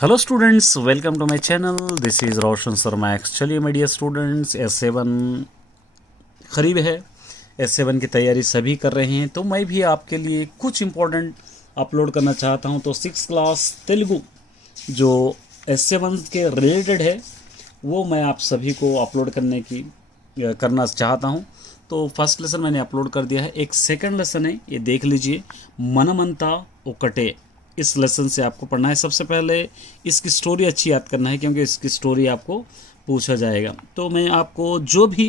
Hello students, welcome to my channel. This is Roshan Sharma x. चलिए my dear students, S7 करीब है। S7 की तैयारी सभी कर रहे हैं, तो मैं भी आपके लिए कुछ इम्पोर्टेंट अपलोड करना चाहता हूं। तो 6th क्लास तेलुगु जो S7 के रिलेटेड है वो मैं आप सभी को अपलोड करना चाहता हूं। तो फर्स्ट लेसन मैंने अपलोड कर दिया है। एक सेकंड लेसन है, ये देख लीजिए, मनमंता ओकटे। इस लेसन से आपको पढ़ना है। सबसे पहले इसकी स्टोरी अच्छी याद करना है, क्योंकि इसकी स्टोरी आपको पूछा जाएगा। तो मैं आपको जो भी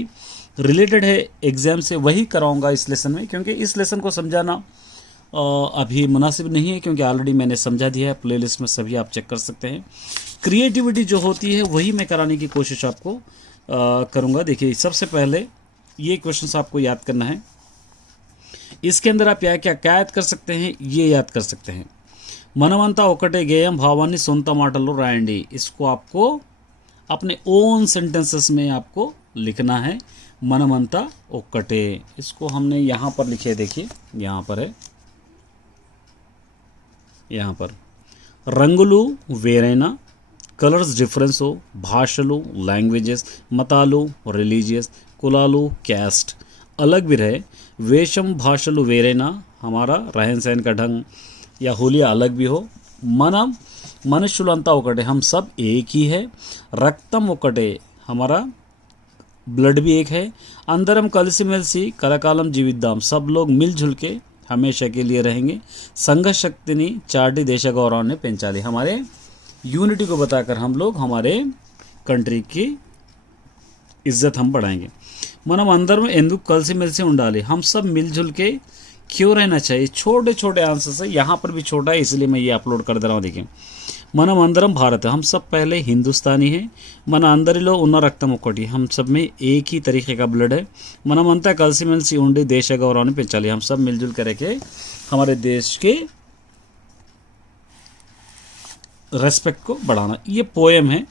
रिलेटेड है एग्ज़ाम से वही कराऊंगा इस लेसन में, क्योंकि इस लेसन को समझाना अभी मुनासिब नहीं है, क्योंकि ऑलरेडी मैंने समझा दिया है। प्लेलिस्ट में सभी आप चेक कर सकते हैं। क्रिएटिविटी जो होती है वही मैं कराने की कोशिश आपको करूँगा। देखिए, सबसे पहले ये क्वेश्चन आपको याद करना है। इसके अंदर आप क्या याद कर सकते हैं, ये याद कर सकते हैं। मनमंता ओकटे गेयम भावानी सొంత మాటల్లో రాయండి। इसको आपको अपने ओन सेंटेंसेस में आपको लिखना है। मनमंता ओकटे, इसको हमने यहाँ पर लिखे, देखिए यहाँ पर है, यहाँ पर రంగులు వేరైనా, కలర్స్ డిఫరెన్స్ हो, భాషలు लैंग्वेजेस, మతాలు रिलीजियस, కులాలు कैस्ट अलग भी रहे, वेशम भाषలు వేరైనా, हमारा रहन सहन का ढंग या होलिया अलग भी हो, మనం మనుషులంతా ఒకటే, हम सब एक ही है, रक्तम ఒకటే, हमारा ब्लड भी एक है, अंदरम కలిసిమెలిసి కలకాలం జీవిద్దాం, सब लोग मिलजुल के हमेशा के लिए रहेंगे, संघ शक्तिनी चाटी देश गौरवाన్ని పెంచాలి, हमारे यूनिटी को बताकर हम लोग हमारे कंट्री की इज्जत हम बढ़ाएंगे। మనం అందరం ఎందుకు కలిసిమెలిసి ఉండాలి, हम सब मिलजुल के क्यों रहना चाहिए। छोटे छोटे आंसर्स है, यहाँ पर भी छोटा है इसलिए मैं ये अपलोड कर दे रहा हूँ। देखिए, మనం అందరం भारत है, हम सब पहले हिंदुस्तानी है, మన అందరిలో ఉన్న రక్తం ఒక్కటి, हम सब में एक ही तरीके का ब्लड है, మనమంతా కలిసిమెలిసి ఉండి देश गौरवाన్ని పెంచాలి, हम सब मिलजुल कर के हमारे देश के रेस्पेक्ट को बढ़ाना। ये पोएम है,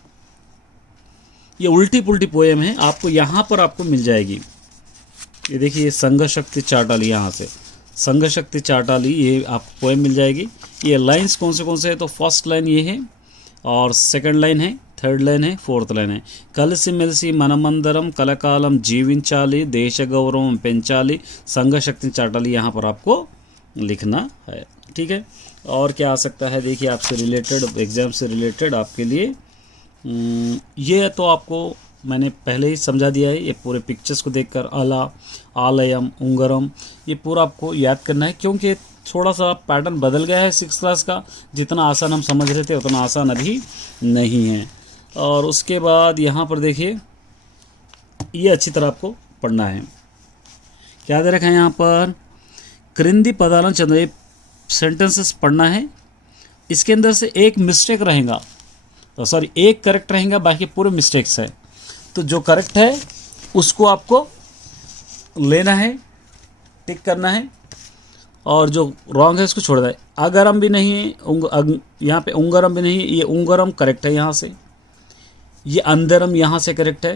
ये उल्टी पुल्टी पोएम है, आपको यहाँ पर आपको मिल जाएगी। ये देखिए, ये संघ शक्ति चाटाली, यहाँ से संघ शक्ति चाटाली, ये आपको पोएम मिल जाएगी। ये लाइंस कौन से हैं, तो फर्स्ट लाइन ये है, और सेकंड लाइन है, थर्ड लाइन है, फोर्थ लाइन है। కలిసిమెలిసి మనమందరం కలకాలం జీవించాలి, దేశ గౌరవం పెంచాలి, సంఘ शक्ति चाटाली, यहाँ पर आपको लिखना है। ठीक है, और क्या आ सकता है, देखिए आपसे रिलेटेड, एग्ज़ाम से रिलेटेड आपके लिए ये तो आपको मैंने पहले ही समझा दिया है। ये पूरे पिक्चर्स को देखकर अला, आलयम, उंगरम, ये पूरा आपको याद करना है, क्योंकि थोड़ा सा पैटर्न बदल गया है 6th क्लास का। जितना आसान हम समझ रहे थे उतना आसान अभी नहीं है। और उसके बाद यहाँ पर देखिए, ये अच्छी तरह आपको पढ़ना है। क्या दे रखा है यहाँ पर, क्रिंदी पदालन चंद्र सेंटेंसेस पढ़ना है। इसके अंदर से एक मिस्टेक रहेगा, तो सॉरी एक करेक्ट रहेगा, बाकी पूरे मिस्टेक्स है। तो जो करेक्ट है उसको आपको लेना है, टिक करना है, और जो रॉन्ग है उसको छोड़ दें। अगरम भी नहीं, यहाँ पे उंगरम भी नहीं, ये उंगरम करेक्ट है यहाँ से, ये अंदरम यहाँ से करेक्ट है,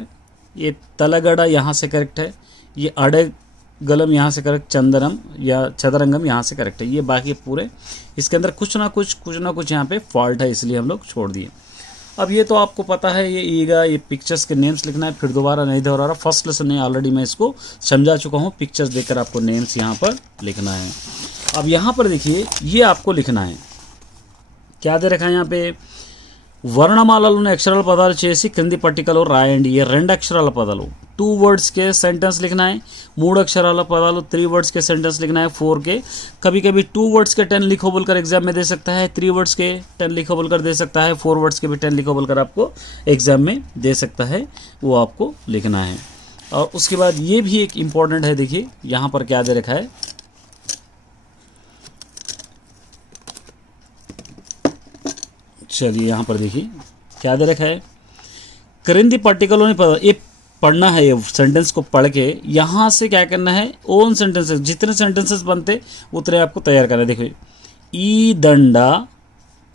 ये तलगड़ा यहाँ से करेक्ट है, ये अड़गलम यहाँ से करेक्ट, चंदरम या चदरंगम यहाँ से करेक्ट है। ये बाकी पूरे इसके अंदर कुछ ना कुछ यहाँ पे फॉल्ट है, इसलिए हम लोग छोड़ दिए। अब ये तो आपको पता है, ये ईगा, ये पिक्चर्स के नेम्स लिखना है, फिर दोबारा नहीं दोहरा रहा। फर्स्ट लेसन में ऑलरेडी मैं इसको समझा चुका हूँ। पिक्चर्स देखकर आपको नेम्स यहाँ पर लिखना है। अब यहाँ पर देखिए, ये आपको लिखना है, क्या दे रखा है यहाँ पे, వర్ణమాలలోని అక్షరాల పదాలు చేసి క్రింది పట్టికలో రాయండి। ये 2 అక్షరాల పదాలు, 2 वर्ड्स के सेंटेंस लिखना है, 3 अक्षराला पदाలు 3 वर्ड्स के सेंटेंस लिखना है, 4 के, कभी कभी 2 वर्ड्स के 10 लिखो बोलकर एग्जाम में दे सकता है, 3 वर्ड्स के 10 लिखो बोलकर दे सकता है, 4 वर्ड्स के भी 10 लिखो बोलकर आपको एग्जाम में दे सकता है, वो आपको लिखना है। और उसके बाद ये भी एक इम्पॉर्टेंट है, देखिए यहाँ पर क्या दे रखा है, चलिए यहाँ पर देखिए क्या दे रखा है, क्रिंदी पट्टिकलों ने ये पढ़ना है। ये सेंटेंस को पढ़ के यहाँ से क्या करना है, ओन सेंटेंसेस, जितने सेंटेंसेस बनते उतने आपको तैयार करना है। देखिए, ई दंडा,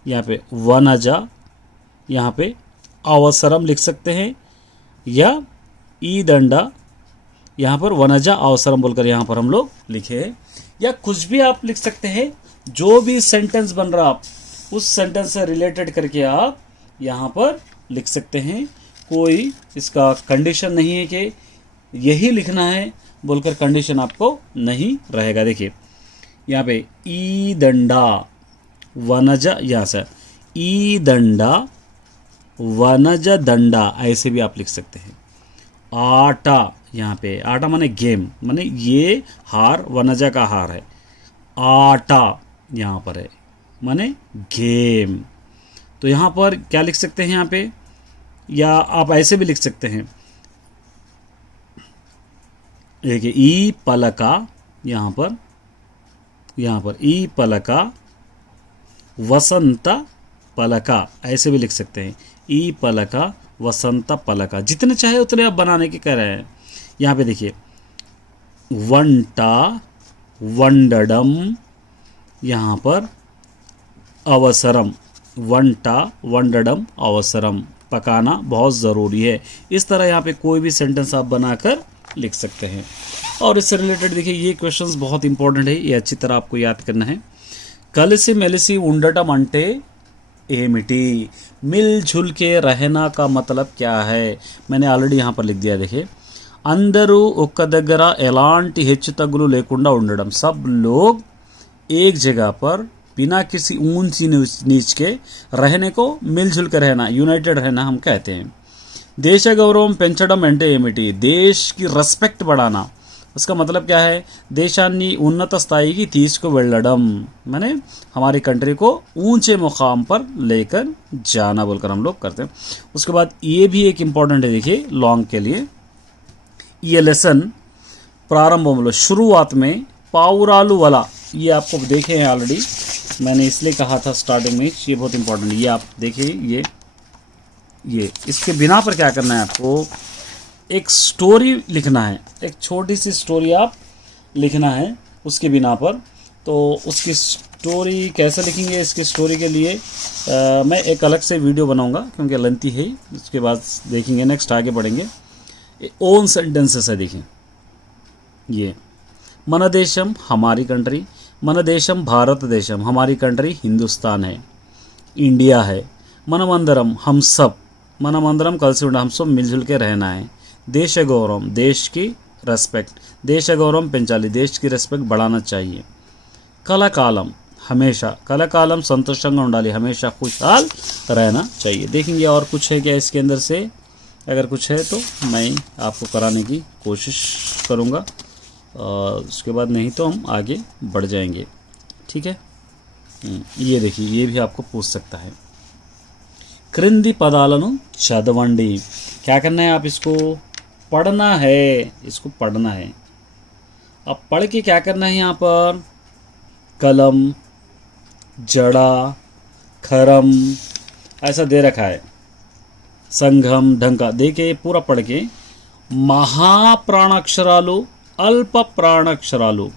यहाँ पे वनजा, यहाँ पे अवसरम लिख सकते हैं, या ई दंडा, यहाँ पर वनजा अवसरम बोलकर यहाँ पर हम लोग लिखे हैं, या कुछ भी आप लिख सकते हैं। जो भी सेंटेंस बन रहा उस सेंटेंस से रिलेटेड करके आप यहाँ पर लिख सकते हैं। कोई इसका कंडीशन नहीं है कि यही लिखना है बोलकर कंडीशन आपको नहीं रहेगा। देखिए यहाँ पे ई दंडा वनज, यहाँ से ई दंडा वनज दंडा ऐसे भी आप लिख सकते हैं। आटा, यहाँ पे आटा माने गेम, माने ये हार वनजा का हार है, आटा यहाँ पर है माने गेम। तो यहाँ पर क्या लिख सकते हैं यहाँ पे, या आप ऐसे भी लिख सकते हैं। देखिए ई पलका, यहाँ पर ई पलका वसंत पलका ऐसे भी लिख सकते हैं। ई पलका वसंत पलका, जितने चाहे उतने आप बनाने के कह रहे हैं। यहाँ पे देखिए वंटा वंडडम, यहाँ पर अवसरम, वंटा वंडडम अवसरम, पकाना बहुत ज़रूरी है। इस तरह यहाँ पे कोई भी सेंटेंस आप बनाकर लिख सकते हैं। और इससे रिलेटेड देखिए ये क्वेश्चंस बहुत इंपॉर्टेंट है, ये अच्छी तरह आपको याद करना है। కలిసి మెలిసి ఉండటం అంటే ఏమిటి, मिलजुल के रहना का मतलब क्या है, मैंने ऑलरेडी यहाँ पर लिख दिया। देखिए అందరూ ఒక్క దగ్గర ఎలాంటి హెచ్చుతగ్గులు లేకుండా ఉండడం, सब लोग एक जगह पर बिना किसी ऊंच नीच के रहने को मिलजुल के रहना, यूनाइटेड रहना हम कहते हैं। देश गौरव పెంచడం అంటే ఏమిటి, देश की రెస్పెక్ట్ बढ़ाना, उसका मतलब क्या है, देशाన్ని उन्नत స్థాయికి తీసుకువెళ్ళడం, माने हमारी कंट्री को ऊंचे मुकाम पर लेकर जाना बोलकर हम लोग करते हैं। उसके बाद ये भी एक इम्पॉर्टेंट है, देखिए लॉन्ग के लिए ये लेसन प्रारंभ शुरुआत में पाउरालू वाला, ये आपको देखे हैं ऑलरेडी, मैंने इसलिए कहा था स्टार्टिंग में, ये बहुत इंपॉर्टेंट है। ये आप देखिए ये इसके बिना पर क्या करना है, आपको एक स्टोरी लिखना है, एक छोटी सी स्टोरी आप लिखना है उसके बिना पर। तो उसकी स्टोरी कैसे लिखेंगे, इसकी स्टोरी के लिए मैं एक अलग से वीडियो बनाऊंगा क्योंकि लेंथी है, उसके बाद देखेंगे, नेक्स्ट आगे बढ़ेंगे। ओन सेंटेंसेस है, देखिए ये మన దేశం हमारी कंट्री, మన దేశం భారతదేశం, हमारी कंट्री हिंदुस्तान है, इंडिया है। మనమందరం हम सब, మనమందరం కలిసి ఉండాలి, हम सब मिलजुल के रहना है। देश गौरव, देश की रेस्पेक्ट, देश गौरव పెంచాలి, देश की रेस्पेक्ट बढ़ाना चाहिए। कलाकालम, हमेशा, कलाकालम संतोषंगा ఉండాలి, हमेशा खुशहाल रहना चाहिए। देखेंगे और कुछ है क्या इसके अंदर से, अगर कुछ है तो मैं आपको कराने की कोशिश करूँगा, उसके बाद नहीं तो हम आगे बढ़ जाएंगे, ठीक है। ये देखिए ये भी आपको पूछ सकता है। क्रिंदी पदाలను చదవండి, क्या करना है, आप इसको पढ़ना है, इसको पढ़ना है। अब पढ़ के क्या करना है, यहाँ पर कलम, जड़ा, खरम ऐसा दे रखा है, संघम, ढंका, देके पूरा पढ़ के महाप्राणाक्षरालु अल्प प्राणाक्षरालु,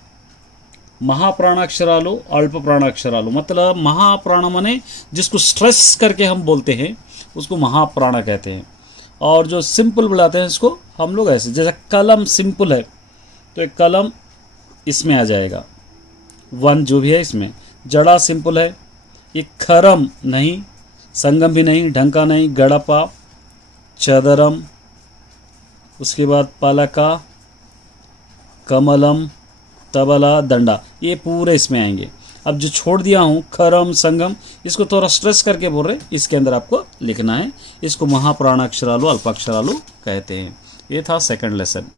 महाप्राणाक्षरालु अल्प प्राणाक्षरालु, मतलब महाप्राण माने जिसको स्ट्रेस करके हम बोलते हैं उसको महाप्राण कहते हैं, और जो सिंपल बुलाते हैं इसको हम लोग ऐसे, जैसे कलम सिंपल है तो एक कलम इसमें आ जाएगा, वन जो भी है इसमें। जड़ा सिंपल है, ये खरम नहीं, संगम भी नहीं, ढंका नहीं, गड़पा, चदरम, उसके बाद पलका, कमलम, तबला, दंडा, ये पूरे इसमें आएंगे। अब जो छोड़ दिया हूँ खरम, संगम, इसको थोड़ा स्ट्रेस करके बोल रहे, इसके अंदर आपको लिखना है, इसको महाप्राणाक्षरालु अल्पाक्षरालु कहते हैं। ये था सेकंड लेसन।